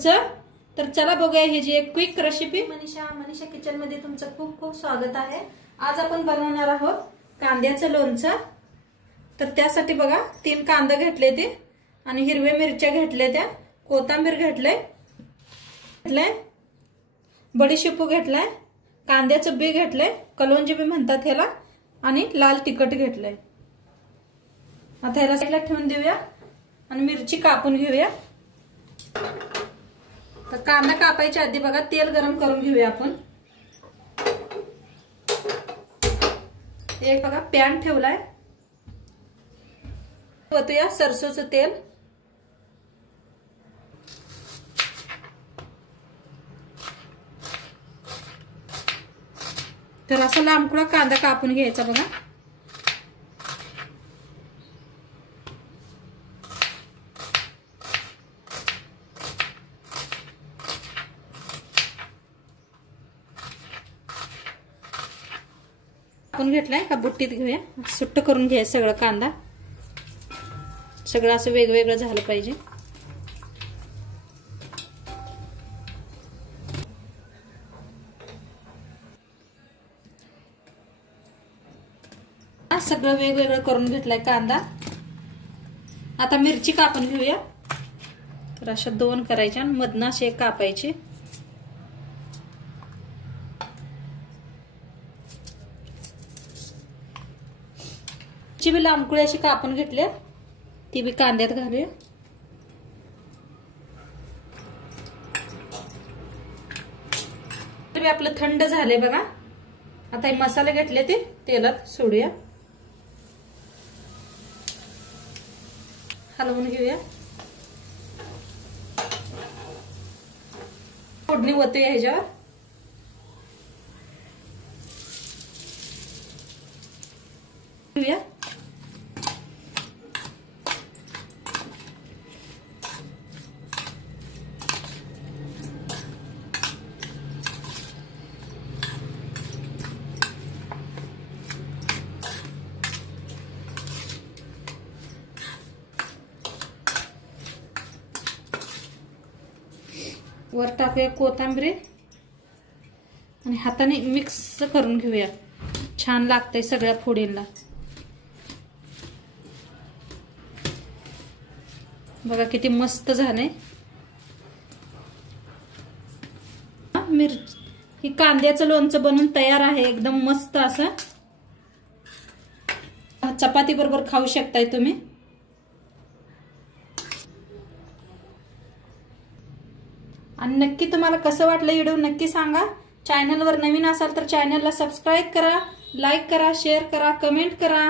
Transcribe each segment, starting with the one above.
लोणचं। तर चला बघूया ही जी एक क्विक रेसिपी। मनीषा किचन मध्ये तुमचं खूप खूप स्वागत आहे। आज आपण बनवणार आहोत कांद्याचं लोणचं। तर त्यासाठी बघा 3 कांदे घेतले ते आणि हिरव्या मिरच्या घेतल्या त्या, कोथिंबीर घेतले, बडीशेपू घेतलाय, कांद्याचं बी घेतलंय, कलोंजी बी म्हणतात ह्याला, आणि लाल तिखट घेतलंय। आता ह्याला साईडला ठेवून देऊया आणि मिरची कापून घेऊया। तर कांदा कापायच्या आधी बघा तेल गरम करून घेऊया आपण। एक बघा पॅन ठेवलाय, ओतूया सरसोचं तेल। तर असा लांबकुळा कांदा कापून घ्यायचा बघा। कापून घेतलाय का बुट्टीत घेऊया, सुट्ट करून घ्या सगळं कांदा, सगळं असं वेगवेगळं झालं पाहिजे। सगळं वेगवेगळं करून घेतलाय कांदा। आता मिरची कापून घेऊया। तर अशा 2 करायच्या आणि मधनं असे कापायचे। ची बी लांबकुळी अशी कापून घेतली, ती बी कांद्यात घालूया। तर आपलं थंड झाले बघा। आता हे मसाले घेतले ते तेलात सोडूया, हलवून घेऊया। फोडणी ओतूया ह्याच्यावर। घेऊया वर टाकूया कोथिंबीर आणि हाताने मिक्स करून घेऊया। छान लागतंय सगळ्या फोडींना। बघा किती मस्त झालंय। ही कांद्याचं लोणचं बनून तयार आहे, एकदम मस्त असं। चपाती बरोबर खाऊ शकताय तुम्ही। आणि नक्की तुम्हाला कसं वाटलं व्हिडिओ नक्की सांगा। चॅनलवर नवीन असाल तर चॅनलला सबस्क्राइब करा, लाईक करा, शेअर करा, कमेंट करा।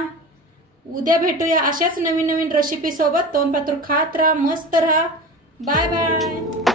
उद्या भेटूया अशाच नवीन नवीन रेसिपी सोबत। तोंड पातूर खात राहा, मस्त राहा। Bye bye.